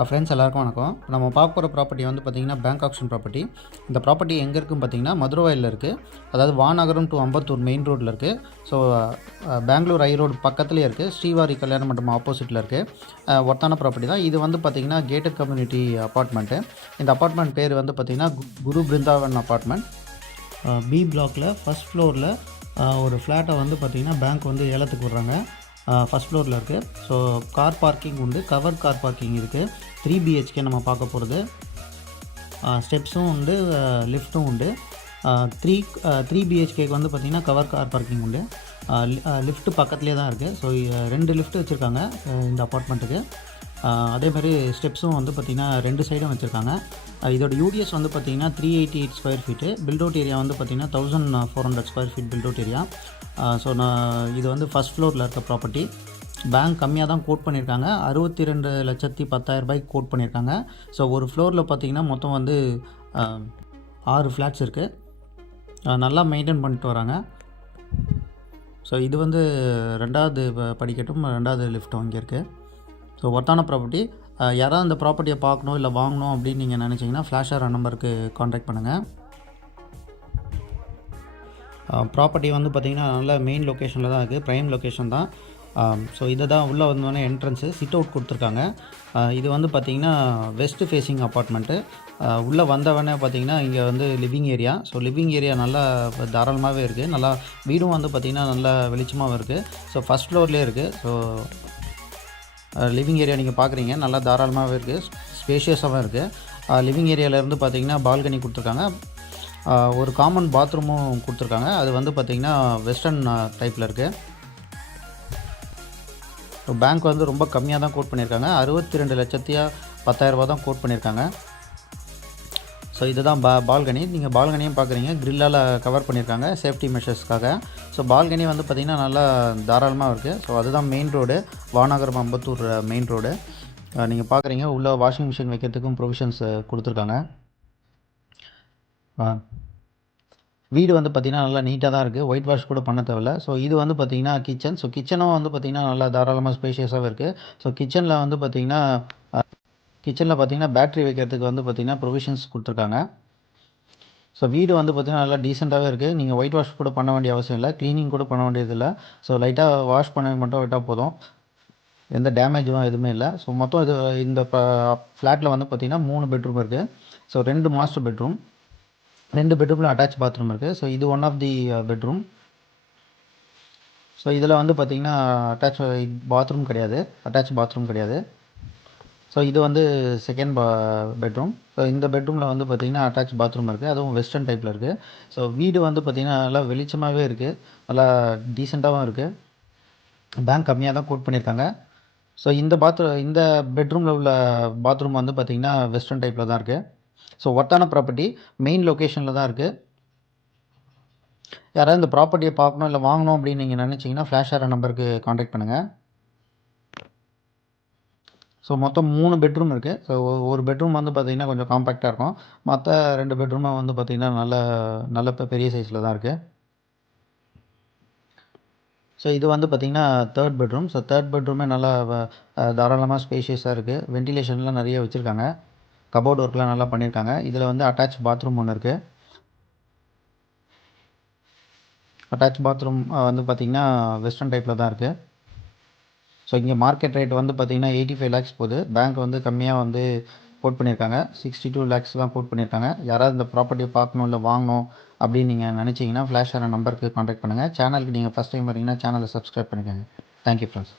Friends எல்லாருக்கும் வணக்கம். நம்ம பார்க்க போகிற ப்ராப்பர்ட்டி வந்து பார்த்திங்கன்னா பேங்க் ஆக்ஷன் ப்ராப்பர்ட்டி. இந்த ப்ராப்பர்ட்டி எங்கே இருக்குன்னு பார்த்தீங்கன்னா மதுரவாயில் இருக்குது. அதாவது வானகரம் டு அம்பத்தூர் மெயின் ரோட்டில் இருக்குது. ஸோ பெங்களூர் ஐ ரோடு பக்கத்துலேயே இருக்குது. ஸ்ரீவாரி கல்யாண மண்டபம் ஆப்போசிட்டில் இருக்குது. ஒர்த்தான ப்ராப்பர்ட்டி தான். இது வந்து பார்த்திங்கன்னா கேட்டட் கம்யூனிட்டி அப்பார்ட்மெண்ட்டு. இந்த அப்பார்ட்மெண்ட் பேர் வந்து பார்த்திங்கன்னா குரு பிருந்தாவன் அப்பார்ட்மெண்ட். பி பிளாக்கில் ஃபஸ்ட் ஃப்ளோரில் ஒரு ஃப்ளாட்டை வந்து பார்த்திங்கன்னா பேங்க் வந்து ஏலத்துக்கு விட்றாங்க. ஃபஸ்ட் ஃப்ளோரில் இருக்குது. ஸோ கார் பார்க்கிங் உண்டு, கவர் கார் பார்க்கிங் இருக்குது. 3 BHK நம்ம பார்க்க போகிறது. ஸ்டெப்ஸும் உண்டு, லிஃப்ட்டும் உண்டு. 3 BHKக்கு வந்து பார்த்திங்கன்னா கவர் கார் பார்க்கிங் உண்டு. லிஃப்ட்டு பக்கத்துலேயே தான் இருக்குது. ஸோ 2 லிஃப்ட் வச்சுருக்காங்க இந்த அப்பார்ட்மெண்ட்டுக்கு. அதேமாதிரி ஸ்டெப்ஸும் வந்து பார்த்திங்கன்னா 2 சைடும் வச்சுருக்காங்க. இதோட யூடிஎஸ் வந்து பார்த்திங்கன்னா 388 square feet. Built out area வந்து பார்த்திங்கன்னா 1400 square feet built out area. So இது வந்து ஃபஸ்ட் ஃப்ளோரில் இருக்க ப்ராப்பர்ட்டி. பேங்க் கம்மியாக தான் கோட் பண்ணியிருக்காங்க. 62,10,000 கோட் பண்ணியிருக்காங்க. ஸோ ஒரு ஃப்ளோரில் பார்த்திங்கன்னா மொத்தம் வந்து 6 ஃப்ளாட்ஸ் இருக்குது. நல்லா மெயின்டைன் பண்ணிட்டு வராங்க. ஸோ இது வந்து 2வது படிக்கட்டும் 2வது லிஃப்ட்டும் இங்கே இருக்குது. ஸோ ஒர்த்தான ப்ராப்பர்ட்டி. யாராவது அந்த ப்ராப்பர்ட்டியை பார்க்கணும் இல்லை வாங்கணும் அப்படின்னு நீங்கள் நினச்சிங்கன்னா ஃப்ளாஷர் நம்பருக்கு காண்டாக்ட் பண்ணுங்கள். ப்ராப்பர்ட்டி வந்து பார்த்திங்கன்னா நல்ல மெயின் லொக்கேஷனில் தான் இருக்குது. ப்ரைம் லொக்கேஷன் தான். ஸோ இதை தான் உள்ளே வந்தோடனே என்ட்ரன்ஸு சிட் அவுட் கொடுத்துருக்காங்க. இது வந்து பார்த்திங்கன்னா வெஸ்ட் ஃபேஸிங் அப்பார்ட்மெண்ட்டு. உள்ளே வந்தவொடனே பார்த்திங்கன்னா இங்கே வந்து living area. So living area நல்லா தாராளமாகவே இருக்குது. நல்லா வீடும் வந்து பார்த்திங்கன்னா நல்லா வெளிச்சமாகவும் இருக்குது. ஸோ ஃபஸ்ட் ஃப்ளோர்லேயே இருக்குது. ஸோ லிவிங் ஏரியா நீங்கள் பார்க்குறீங்க, நல்லா தாராளமாகவே இருக்குது, ஸ்பேஷியஸாகவும் இருக்குது. லிவிங் ஏரியாவிலேருந்து பார்த்திங்கன்னா பால்கனி கொடுத்துருக்காங்க. ஒரு காமன் பாத்ரூமும் கொடுத்துருக்காங்க. அது வந்து பார்த்திங்கன்னா வெஸ்டர்ன் டைப்பில் இருக்குது. ஸோ பேங்க் வந்து ரொம்ப கம்மியாக தான் கோட் பண்ணியிருக்காங்க. 62,10,000 தான் கோட் பண்ணியிருக்காங்க. ஸோ இதுதான் பால்கனி. நீங்கள் பால்கனியும் பார்க்குறீங்க, க்ரில்லால் கவர் பண்ணியிருக்காங்க சேஃப்டி மெஷர்ஸ்க்காக. ஸோ பால்கனி வந்து பார்த்திங்கன்னா நல்லா தாராளமாக இருக்குது. ஸோ அதுதான் main road, Vanagaram Ambattur main road. நீங்கள் பார்க்குறீங்க, உள்ளே வாஷிங் மிஷின் வைக்கிறதுக்கும் ப்ரொவிஷன்ஸ் கொடுத்துருக்காங்க. வீடு வந்து பார்த்திங்கன்னா நல்லா நீட்டாக தான் இருக்குது. ஒயிட் வாஷ் கூட பண்ண தேவையில்ல. ஸோ இது வந்து பார்த்திங்கன்னா கிச்சன். ஸோ கிச்சனும் வந்து பார்த்திங்கன்னா நல்லா தாராளமாக ஸ்பேஷியஸாகவே இருக்குது. ஸோ கிச்சனில் வந்து பார்த்திங்கன்னா பேட்ரி வைக்கிறதுக்கு வந்து பார்த்திங்கன்னா ப்ரொவிஷன்ஸ் கொடுத்துருக்காங்க. ஸோ வீடு வந்து பார்த்திங்கன்னா நல்லா டீசெண்டாகவே இருக்குது. நீங்கள் ஒயிட் வாஷ் கூட பண்ண வேண்டிய அவசியம் இல்லை, க்ளீனிங் கூட பண்ண வேண்டியதில்லை. ஸோ லைட்டாக வாஷ் பண்ண மட்டும் விட்டால் போதும், எந்த டேமேஜும் எதுவுமே இல்லை. ஸோ மொத்தம் இது இந்த ஃப்ளாட்டில் வந்து பார்த்திங்கன்னா 3 பெட்ரூம் இருக்குது. ஸோ 2 மாஸ்டர் பெட்ரூம், 2 பெட்ரூமில் அட்டாச் பாத்ரூம் இருக்குது. ஸோ இது one of the bedroom. So இதில் வந்து பார்த்திங்கன்னா அட்டாச் பாத்ரூம் கிடையாது. ஸோ இது வந்து செகண்ட் பெட்ரூம். ஸோ இந்த பெட்ரூமில் வந்து பார்த்திங்கன்னா அட்டாச் பாத்ரூம் இருக்குது. அதுவும் வெஸ்டர்ன் டைப்பில் இருக்குது. ஸோ வீடு வந்து பார்த்திங்கன்னா நல்லா வெளிச்சமாகவே இருக்குது, நல்லா டீசெண்டாகவும் இருக்குது. பேங்க் கம்மியாக தான் கோட் பண்ணியிருக்காங்க. ஸோ இந்த பெட்ரூமில் உள்ள பாத்ரூம் வந்து பார்த்திங்கன்னா வெஸ்டர்ன் டைப்பில் தான் இருக்குது. ஸோ ஒர்த்தான ப்ராப்பர்ட்டி, மெயின் லொக்கேஷனில் தான் இருக்குது. யாராவது இந்த ப்ராப்பர்ட்டியை பார்க்கணும் இல்லை வாங்கணும் அப்படின்னு நீங்கள் நினச்சிங்கன்னா ஃப்ளாஷர் நம்பருக்கு காண்டாக்ட் பண்ணுங்கள். ஸோ மொத்தம் 3 பெட்ரூம் இருக்குது. ஸோ ஒரு பெட்ரூம் வந்து பார்த்திங்கன்னா கொஞ்சம் காம்பேக்டாக இருக்கும். மற்ற 2 பெட்ரூமாக வந்து பார்த்திங்கன்னா நல்ல பெரிய சைஸில் தான் இருக்குது. ஸோ இது வந்து பார்த்திங்கன்னா 3rd பெட்ரூம். ஸோ 3rd பெட்ரூமே நல்லா தாராளமாக ஸ்பேஷியஸாக இருக்குது. வென்டிலேஷன்லாம் நிறைய வச்சுருக்காங்க. கபோர்ட் ஒர்க்லாம் நல்லா பண்ணியிருக்காங்க. இதில் வந்து அட்டாச் பாத்ரூம் ஒன்று இருக்குது. அட்டாச் பாத்ரூம் வந்து பார்த்திங்கன்னா வெஸ்டர்ன் டைப்பில் தான் இருக்குது. ஸோ இங்கே மார்க்கெட் ரேட் வந்து பார்த்திங்கன்னா 85 lakhs போகுது. பேங்க் வந்து கம்மியாக வந்து கோட் பண்ணியிருக்காங்க, 62 lakhs தான் கோட் பண்ணியிருக்காங்க. யாராவது இந்த ப்ராப்பர்ட்டியை பார்க்கணும் இல்லை வாங்கணும் அப்படின்னு நீங்கள் நினச்சிங்கன்னா ஃப்ளாஷர் நம்பருக்கு காண்டாக்ட் பண்ணுங்கள். சேனலுக்கு நீங்கள் ஃபஸ்ட் டைம் வரீங்கன்னா சேனலை சப்ஸ்கிரைப் பண்ணிக்கோங்க. Thank you friends.